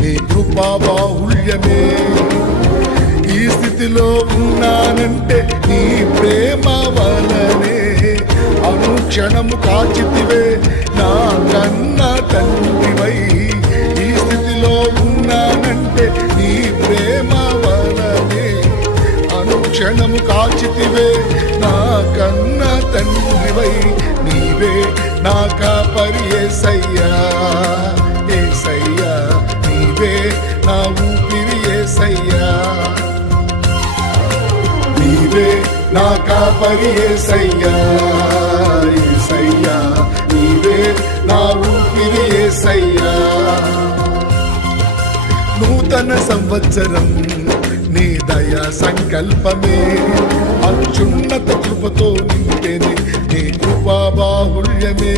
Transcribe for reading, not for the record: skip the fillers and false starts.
నీ కృపా బాహుళ్యమే. ఈ స్థితిలో ఉన్నానంటే నీ ప్రేమ వలనే. అనుక్షణము కాచితివే నా కన్న తండ్రివై. ఈ స్థితిలో ఉన్నానంటే నీ ప్రేమ వలనే. అనుక్షణము కాచితివే నా కన్న తండ్రివై. నీవే నా కాపరి యేసయ్యా, యేసయ్యా నీవే నా ఊపిరి యేసయ్యా. నీవే నా కాపరి యేసయ్యా, యేసయ్యా నీవే నా ఊపిరి యేసయ్యా. నూతన సంవత్సరం నీ దయా సంకల్పమే. అత్యున్నత కృపతో నింపెని నీ కృపా బాహుళ్యమే.